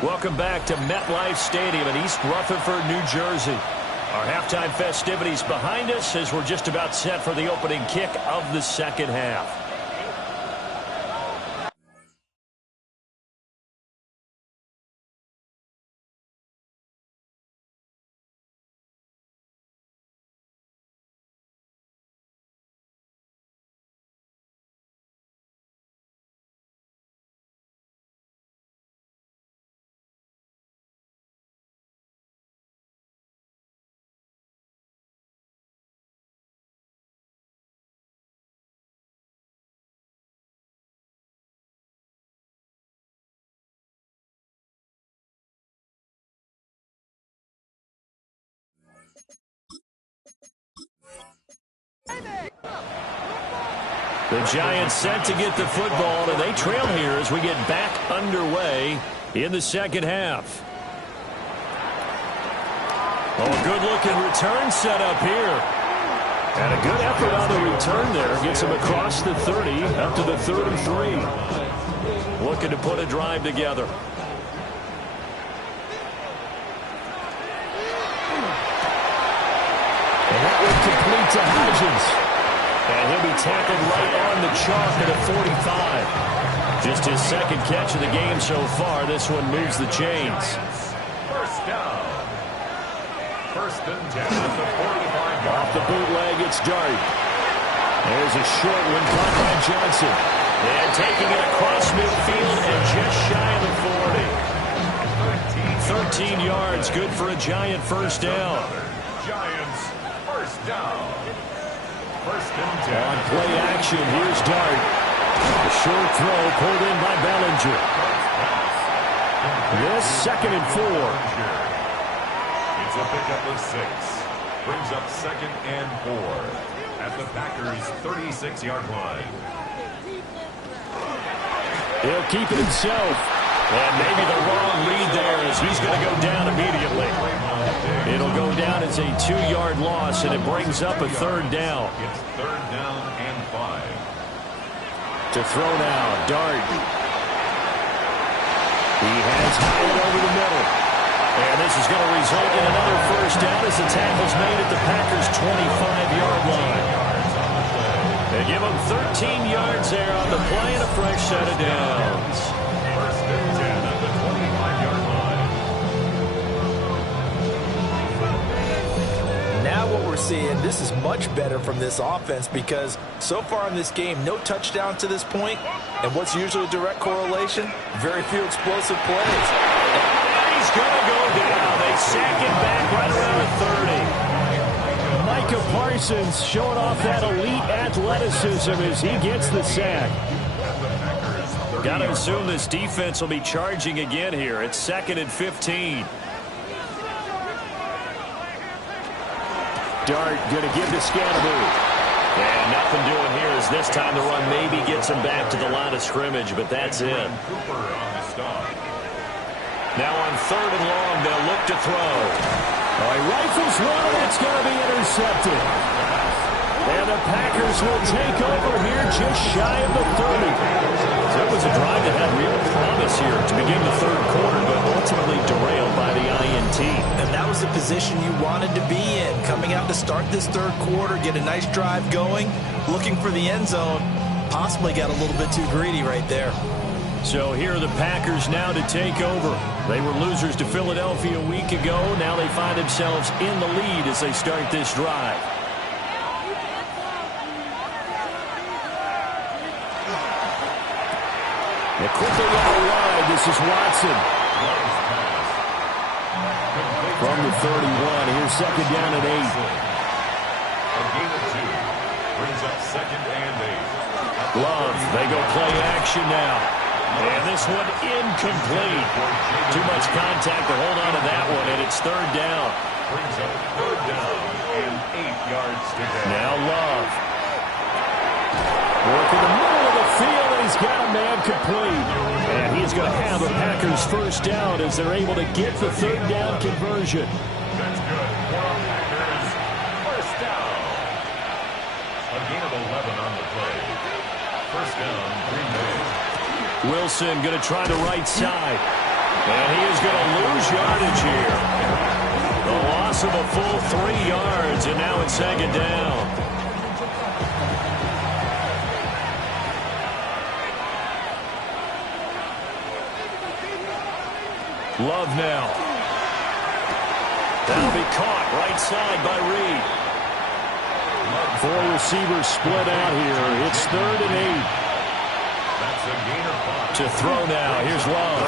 Welcome back to MetLife Stadium in East Rutherford, New Jersey. Our halftime festivities behind us as we're just about set for the opening kick of the second half. The Giants set to get the football, and they trail here as we get back underway in the second half. Oh, a good-looking return set up here. And a good effort on the return there. Gets him across the 30, up to the 33. Looking to put a drive together. And that will complete to Hodgins. And he'll be tackled right on the chalk at a 45. Just his second catch of the game so far. This one moves the chains. First down. First and 10 at the 45. Off the bootleg, it's Dart. There's a short one caught by Johnson. And taking it across midfield and just shy of the 40. 13 yards, good for a Giant first down. Giants first down. First and 10. On play action, here's Dart. A short throw pulled in by Bellinger. This second and 4. It's a pickup of 6. Brings up second and 4 at the Packers' 36-yard line. He'll keep it himself. And maybe the wrong read there as he's going to go down immediately. It'll go down as a 2-yard loss, and it brings up a third down. It's third down and 5. To throw now, Dart. He has Howard over the middle. And this is going to result in another first down as the tackle's made at the Packers' 25-yard line. They give him 13 yards there on the play and a fresh set of downs. First and 10 at the 25-yard line. Now what we're seeing, this is much better from this offense because so far in this game, no touchdown to this point, and what's usually a direct correlation? Very few explosive plays. He's going to go down. They sack him back right around the 30. Micah Parsons showing off that elite athleticism as he gets the sack. Got to assume this defense will be charging again here. It's second and 15. Dart going to give to Scantlebury. And nothing doing here as this time the run maybe gets him back to the line of scrimmage, but that's it. Cooper on the stop. Now on third and long, they'll look to throw. Oh, he rifles one, and it's going to be intercepted. And the Packers will take over here just shy of the 30. So it was a drive that had real promise here to begin the third quarter, but ultimately derailed by the INT. And that was the position you wanted to be in. Coming out to start this third quarter, get a nice drive going, looking for the end zone. Possibly got a little bit too greedy right there. So here are the Packers now to take over. They were losers to Philadelphia a week ago. Now they find themselves in the lead as they start this drive. And quickly out wide, this is Watson. From the 31, here's second down at 8. A gain of 2. Brings up second and 8. Love, they go play action now. And this one incomplete. Too much contact to hold on to that one, and it's third down. Brings up third down and 8 yards to go. Now Love. Work in the middle of the field, and he's got a man complete. And he's going to have the Packers first down as they're able to get the third down conversion. That's good for the Packers. First down. A gain of 11 on the play. First down, Green Bay. Wilson going to try the right side. And he is going to lose yardage here. The loss of a full 3 yards, and now it's second down. Love now. That'll be caught right side by Reed. 4 receivers split out here. It's 3rd and 8. That's a gain of 5. To throw now. Here's Love.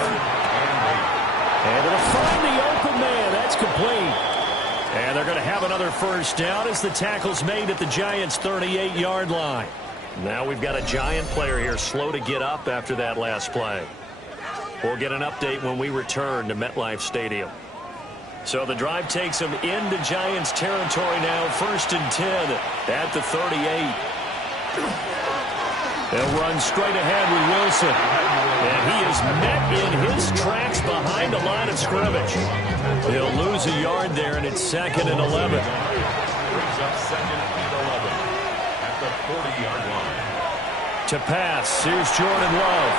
And it'll find the open man. That's complete. And they're going to have another first down as the tackle's made at the Giants' 38-yard line. Now we've got a Giant player here slow to get up after that last play. We'll get an update when we return to MetLife Stadium. So the drive takes them into Giants territory now. 1st and 10 at the 38. They'll run straight ahead with Wilson. And he is met in his tracks behind the line of scrimmage. He'll lose a yard there, and it's 2nd and 11. Brings up 2nd and 11 at the 40-yard line. To pass, here's Jordan Love.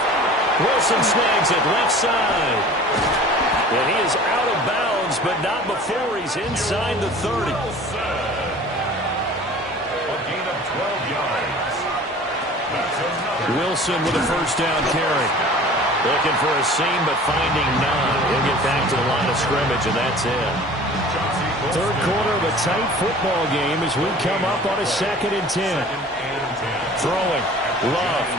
Wilson snags it left side. And he is out of bounds, but not before he's inside the 30. A gain of 12 yards. Wilson with a first down carry. Looking for a seam, but finding none. He'll get back to the line of scrimmage, and that's it. 3rd quarter of a tight football game as we come up on a 2nd and 10. Throwing. Love.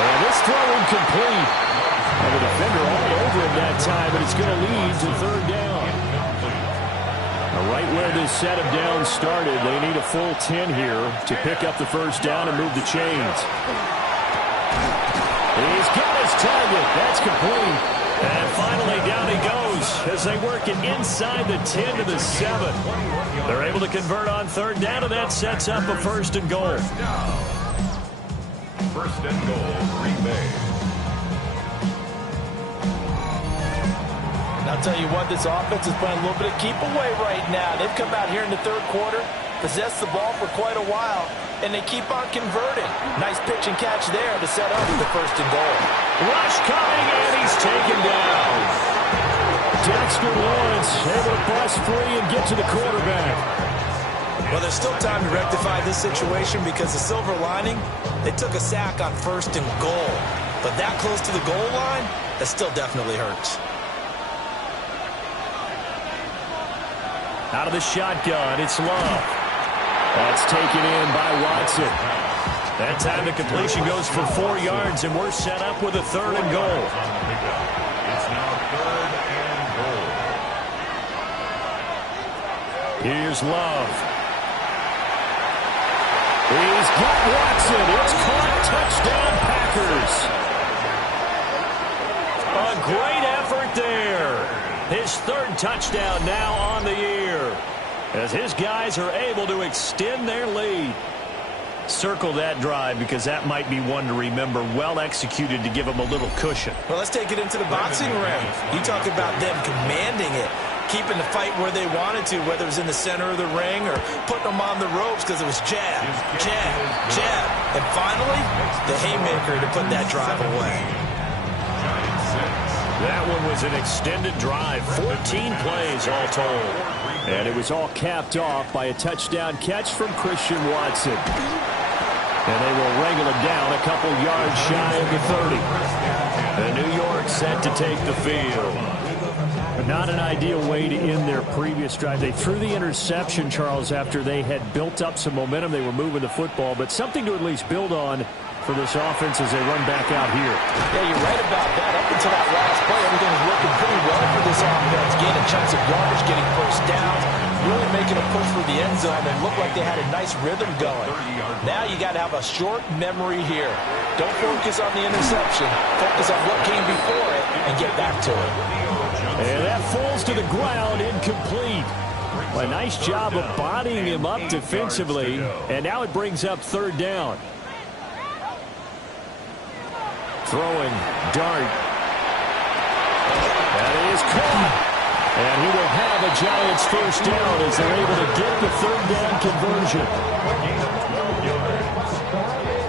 And this throw incomplete. And the defender all over him that time, but it's going to lead to 3rd down. Right where this set of downs started, they need a full 10 here to pick up the first down and move the chains. He's got his target. That's complete. And finally down he goes as they work it inside the 10 to the 7. They're able to convert on 3rd down, and that sets up a 1st and goal. 1st and goal, Green Bay. I'll tell you what, this offense is playing a little bit of keep away right now. They've come out here in the 3rd quarter, possessed the ball for quite a while, and they keep on converting. Nice pitch and catch there to set up the 1st and goal. Rush coming, and he's taken down. Dexter Lawrence able to bust free and get to the quarterback. Well, there's still time to rectify this situation because the silver lining, they took a sack on 1st and goal. But that close to the goal line, that still definitely hurts. Out of the shotgun, it's Love. That's taken in by Watson. That time the completion goes for 4 yards, and we're set up with a 3rd and goal. It's now 3rd and goal. Here's Love. He's got Watson. It's caught. Touchdown, Packers. A great effort there. His 3rd touchdown now on the year as his guys are able to extend their lead. Circle that drive because that might be one to remember. Well executed to give them a little cushion. Well, let's take it into the boxing ring. You talk about them commanding it, keeping the fight where they wanted to, whether it was in the center of the ring or putting them on the ropes because it was jab, jab, jab. And finally, the haymaker to put that drive away. That one was an extended drive, 14 plays all told. And it was all capped off by a touchdown catch from Christian Watson. And they will wrangle him down a couple yards shy of the 30. And New York set to take the field. But not an ideal way to end their previous drive. They threw the interception, Charles, after they had built up some momentum. They were moving the football, but something to at least build on for this offense as they run back out here. Yeah, you're right about that. Up until that last play, everything was working pretty well for this offense. Gaining chunks of yardage, getting first downs, really making a push for the end zone, and looked like they had a nice rhythm going. Now you got to have a short memory here. Don't focus on the interception. Focus on what came before it and get back to it. And that falls to the ground, incomplete. A nice job of bodying him up defensively, and now it brings up 3rd down. Throwing dart. That is caught. And he will have a Giants first down as they're able to get the 3rd down conversion.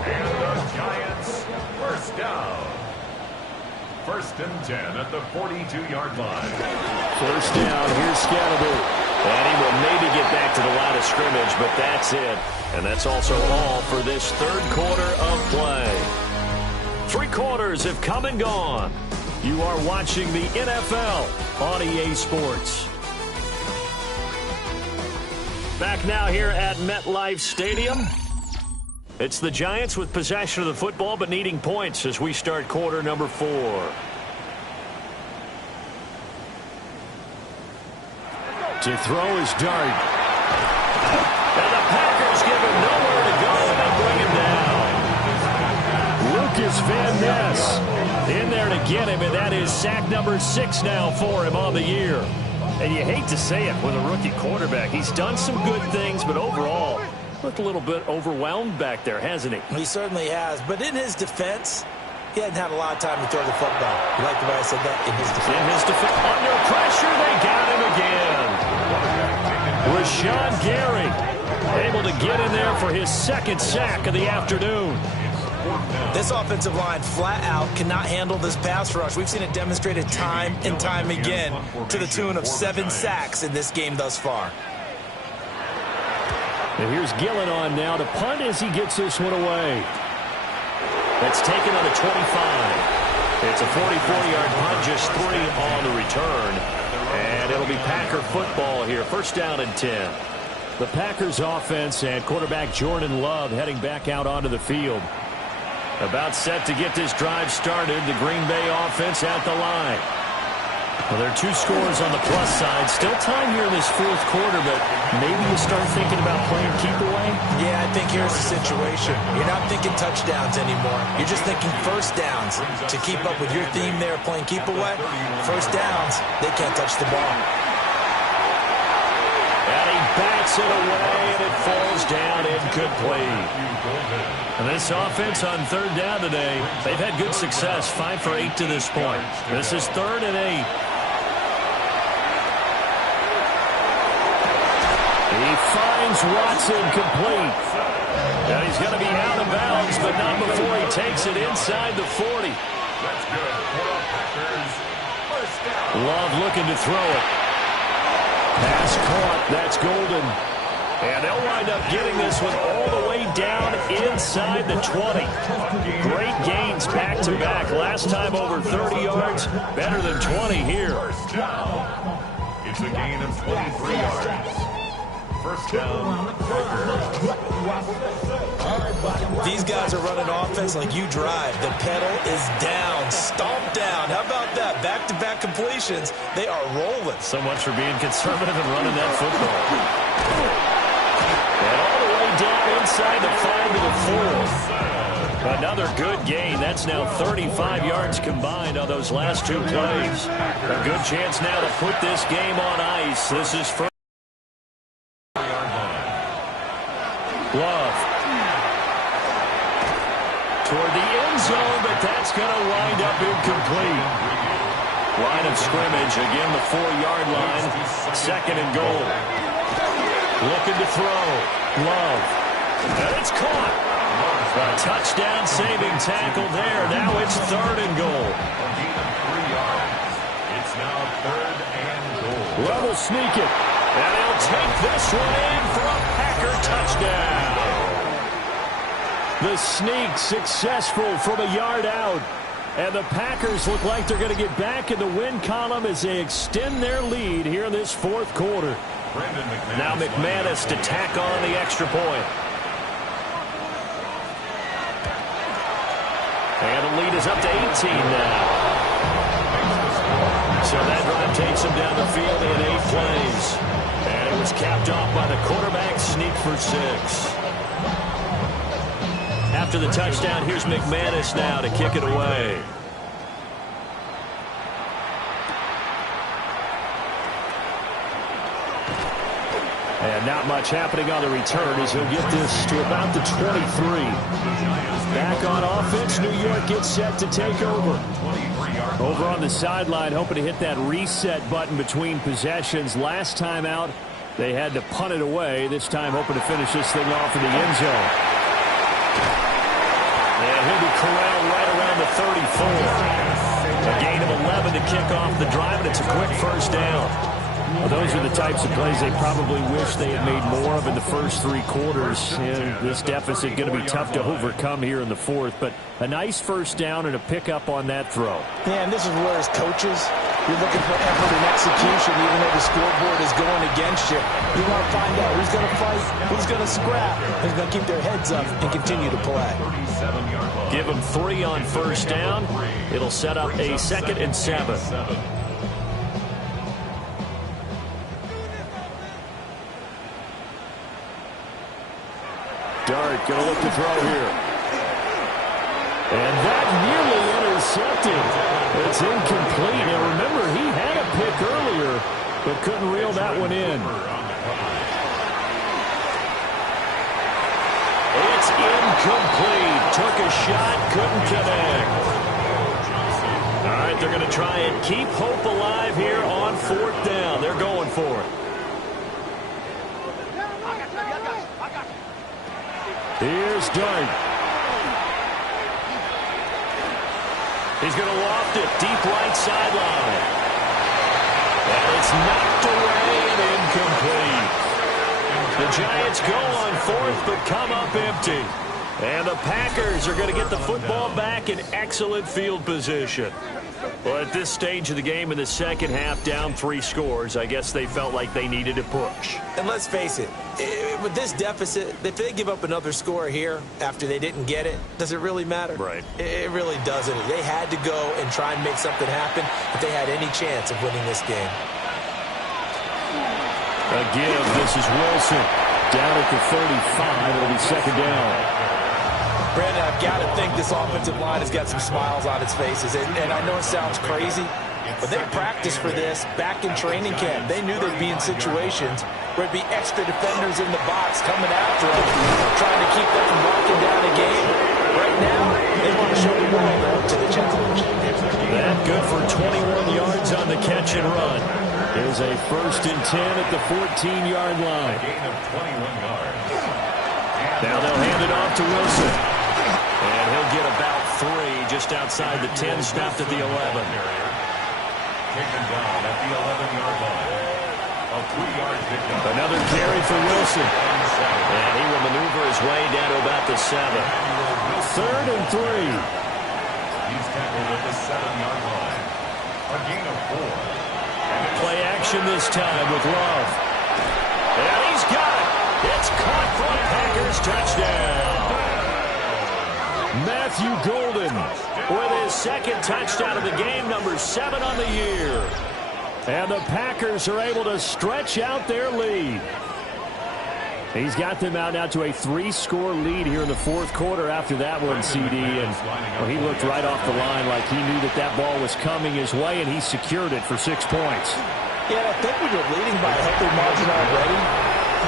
And the Giants first down. First and 10 at the 42-yard line. First down, here's Scatterby. And he will maybe get back to the line of scrimmage, but that's it. And that's also all for this third quarter of play. 3 quarters have come and gone. You are watching the NFL on EA Sports. Back now here at MetLife Stadium. It's the Giants with possession of the football but needing points as we start quarter number 4. To throw is Dart. And the Packers give him nowhere to go and they bring him down. Lucas Van Ness in there to get him, and that is sack number 6 now for him on the year. And you hate to say it with a rookie quarterback. He's done some good things, but overall, looked a little bit overwhelmed back there, hasn't he? He certainly has, but in his defense, he hadn't had a lot of time to throw the football. You like the way I said that? In his defense. In his defense. Under pressure, they got him again. Rashawn Gary able to get in there for his 2nd sack of the afternoon. This offensive line flat out cannot handle this pass rush. We've seen it demonstrated time and time again to the tune of 7 sacks in this game thus far. And here's Gillen on now to punt as he gets this one away. That's taken on the 25. It's a 44-yard punt, just 3 on the return. And it'll be Packer football here. First down and 10. The Packers offense and quarterback Jordan Love heading back out onto the field. About set to get this drive started. The Green Bay offense at the line. Well, there are 2 scores on the plus side. Still time here in this 4th quarter, but maybe you start thinking about playing keep away? Yeah, I think here's the situation. You're not thinking touchdowns anymore. You're just thinking first downs. To keep up with your theme there, playing keep away, first downs, they can't touch the ball. And he bats it away, and it falls down incomplete. And this offense on 3rd down today, they've had good success, 5 for 8 to this point. This is 3rd and 8. He finds Watson complete. And he's going to be out of bounds, but not before he takes it inside the 40. That's good. First down. Love looking to throw it. Pass caught. That's Golden. And they'll wind up getting this one all the way down inside the 20. Great gains back-to-back. Last time over 30 yards. Better than 20 here. First down. It's a gain of 23 yards. First down. These guys are running offense like you drive. The pedal is down. Stomp down. How about that? Back-to-back completions. They are rolling. So much for being conservative and running that football. And all the way down inside the 5 to the 4. Another good gain. That's now 35 yards combined on those last 2 plays. A good chance now to put this game on ice. This is first. Love. Toward the end zone, but that's going to wind up incomplete. Line of scrimmage, again the 4-yard line. 2nd and goal. Looking to throw. Love. And it's caught. A touchdown saving tackle there. Now it's 3rd and goal. It's now 3rd and goal. Love will sneak it. And he'll take this one in for a Packer touchdown. The sneak successful from a yard out. And the Packers look like they're going to get back in the win column as they extend their lead here in this 4th quarter. Now McManus to tack on the extra point. And the lead is up to 18 now. So that drive takes him down the field in 8 plays. And it was capped off by the quarterback sneak for 6. After the touchdown, here's McManus now to kick it away. And not much happening on the return as he'll get this to about the 23. Back on offense, New York gets set to take over. Over on the sideline, hoping to hit that reset button between possessions. Last time out, they had to punt it away. This time, hoping to finish this thing off in the end zone. And he'll be corralled right around the 34. A gain of 11 to kick off the drive, and it's a quick first down. Well, those are the types of plays they probably wish they had made more of in the first 3 quarters. And this deficit going to be tough to overcome here in the fourth. But a nice first down and a pickup on that throw. Yeah, and this is where as coaches, you're looking for effort and execution, even though the scoreboard is going against you. You want to find out who's going to fight, who's going to scrap, who's going to keep their heads up and continue to play. Give them 3 on first down. It'll set up a 2nd and 7. Dart going to look to throw here. And that nearly intercepted. It's incomplete. And remember, he had a pick earlier, but couldn't reel that one in. It's incomplete. Took a shot, couldn't connect. All right, they're going to try and keep hope alive here on 4th down. They're going for it. Here's Dart. He's going to loft it deep right sideline. And it's knocked away and incomplete. The Giants go on 4th but come up empty. And the Packers are going to get the football back in excellent field position. Well, at this stage of the game in the second half, down 3 scores, I guess they felt like they needed to push. And let's face it, with this deficit, if they give up another score here after they didn't get it, does it really matter? Right. It really doesn't. They had to go and try and make something happen if they had any chance of winning this game. Again, this is Wilson. Down at the 35, it'll be 2nd down. Brandon, I've got to think this offensive line has got some smiles on its faces. And I know it sounds crazy, but they practiced for this back in training camp. They knew they'd be in situations where it'd be extra defenders in the box coming after them, trying to keep them from locking down a game. Right now, they want to show the world up to the challenge. That good for 21 yards on the catch and run. Here's a 1st and 10 at the 14-yard line. A gain of 21 yards. Now they'll hand it off to Wilson. And he'll get about 3 just outside the 10, stopped at the 11. Taken down at the 11-yard line. A 3-yard pickup. Another carry for Wilson. And he will maneuver his way down to about the 7. 3rd and 3. He's tackled at the 7-yard line. A gain of 4. Play action this time with Love. And he's got it. It's caught for a Packers touchdown. Matthew Golden with his 2nd touchdown of the game, number 7 on the year. And the Packers are able to stretch out their lead. He's got them out now to a 3-score lead here in the 4th quarter after that one, CD. And well, he looked right off the line like he knew that that ball was coming his way, and he secured it for 6 points. Yeah, I think when you're leading by a healthy margin already,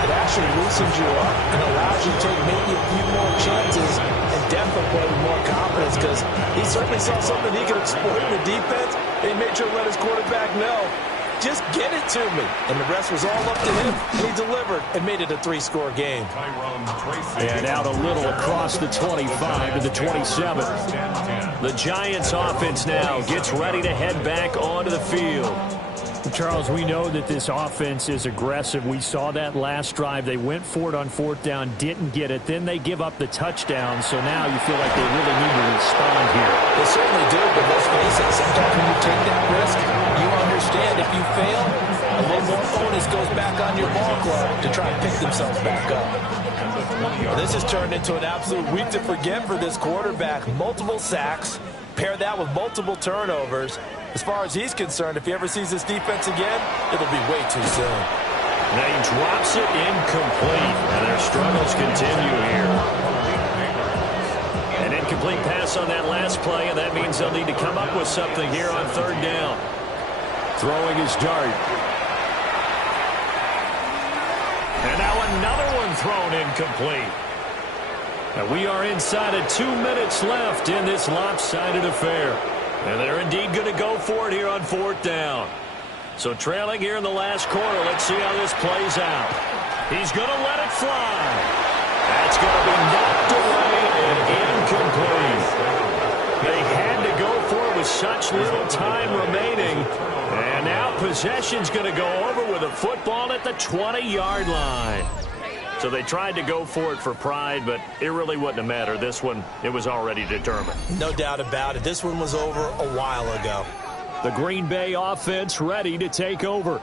it actually loosens you up and allows you to take maybe a few more chances and definitely play with more confidence, because he certainly saw something he could exploit in the defense, and he made sure to let his quarterback know, just get it to me. And the rest was all up to him, and he delivered and made it a 3-score game. And out a little across the 25 to the 27. The Giants offense now gets ready to head back onto the field. Charles, we know that this offense is aggressive. We saw that last drive. They went for it on 4th down, didn't get it. Then they give up the touchdown. So now you feel like they really need to respond here. They certainly do, but let's face it, sometimes when you take that risk, you understand if you fail, a little more onus goes back on your ball club to try and pick themselves back up. Well, this has turned into an absolute week to forget for this quarterback. Multiple sacks, pair that with multiple turnovers. As far as he's concerned, if he ever sees this defense again, it'll be way too soon. Now he drops it incomplete, and their struggles continue here. An incomplete pass on that last play, and that means they'll need to come up with something here on 3rd down. Throwing his Dart. And now another one thrown incomplete. Now we are inside of 2 minutes left in this lopsided affair. And they're indeed going to go for it here on 4th down. So trailing here in the last quarter, let's see how this plays out. He's going to let it fly. That's going to be knocked away and incomplete. They had to go for it with such little time remaining. And now possession's going to go over with a football at the 20-yard line. So they tried to go for it for pride, but it really wouldn't have mattered. This one, it was already determined. No doubt about it. This one was over a while ago. The Green Bay offense ready to take over.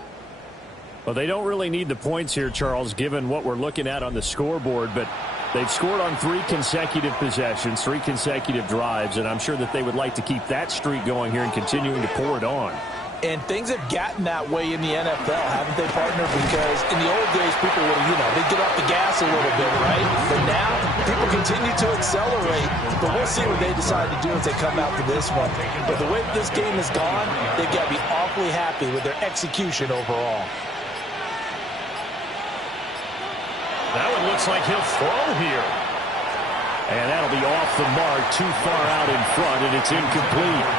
Well, they don't really need the points here, Charles, given what we're looking at on the scoreboard, but they've scored on 3 consecutive possessions, 3 consecutive drives, and I'm sure that they would like to keep that streak going here and continuing to pour it on. And things have gotten that way in the NFL, haven't they, partner? Because in the old days, people would, they'd get off the gas a little bit, right? But now, people continue to accelerate. But we'll see what they decide to do as they come out for this one. But the way this game has gone, they've got to be awfully happy with their execution overall. That one looks like he'll throw here. And that'll be off the mark, too far out in front, and it's incomplete.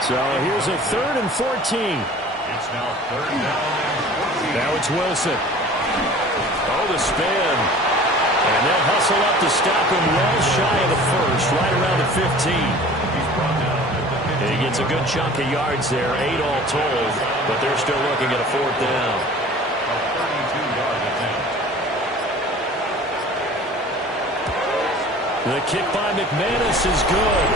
So here's a 3rd and 14. It's now 3rd down and 14. Now it's Wilson. Oh, the spin. And they'll hustle up to stop him well shy of the first, right around the 15. He's brought down at the 15. And he gets a good chunk of yards there, 8 all told, but they're still looking at a 4th down. A 32-yard attempt. The kick by McManus is good.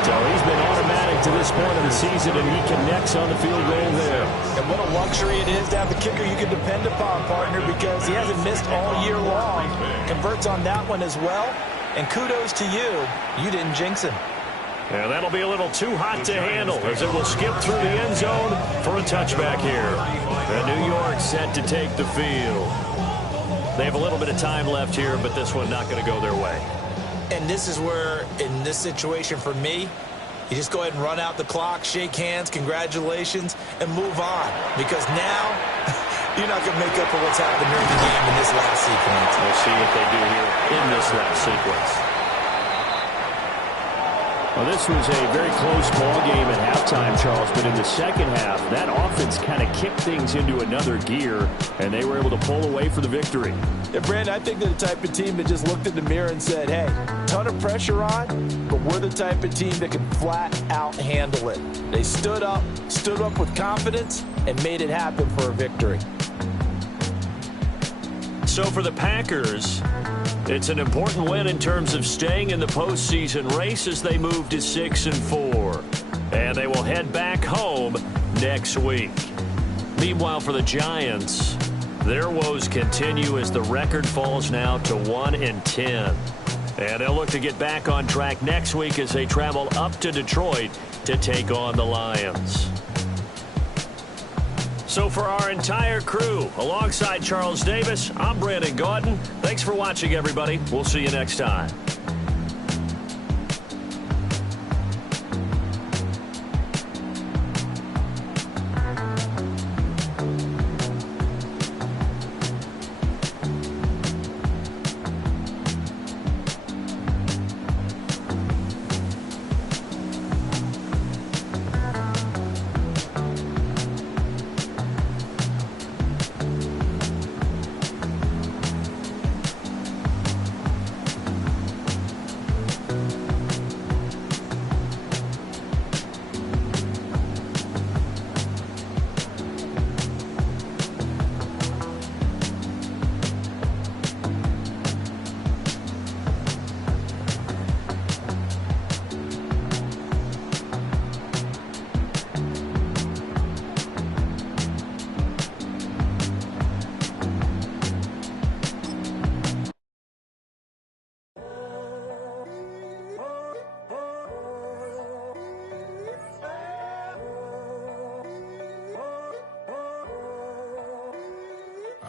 So he's been automatic to this point of the season, and he connects on the field goal there. And what a luxury it is to have a kicker you can depend upon, partner, because he hasn't missed all year long. Converts on that one as well. And kudos to you. You didn't jinx him. And that'll be a little too hot to handle as it will skip through the end zone for a touchback here. And New York set to take the field. They have a little bit of time left here, but this one not going to go their way. And this is where, in this situation for me, you just go ahead and run out the clock, shake hands, congratulations, and move on. Because now, you're not going to make up for what's happened during the game in this last sequence. We'll see what they do here in this last sequence. Well, this was a very close ball game at halftime, Charles, but in the second half, that offense kind of kicked things into another gear, and they were able to pull away for the victory. Yeah, Brandon, I think they're the type of team that just looked in the mirror and said, hey, ton of pressure on, but we're the type of team that can flat out handle it. They stood up with confidence, and made it happen for a victory. So for the Packers, it's an important win in terms of staying in the postseason race as they move to 6-4. And they will head back home next week. Meanwhile, for the Giants, their woes continue as the record falls now to 1-10. And they'll look to get back on track next week as they travel up to Detroit to take on the Lions. So for our entire crew, alongside Charles Davis, I'm Brandon Gaudin. Thanks for watching, everybody. We'll see you next time.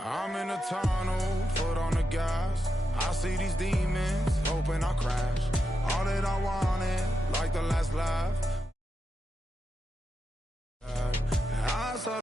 I'm in a tunnel, foot on the gas. I see these demons, hoping I crash. All that I wanted, like the last laugh.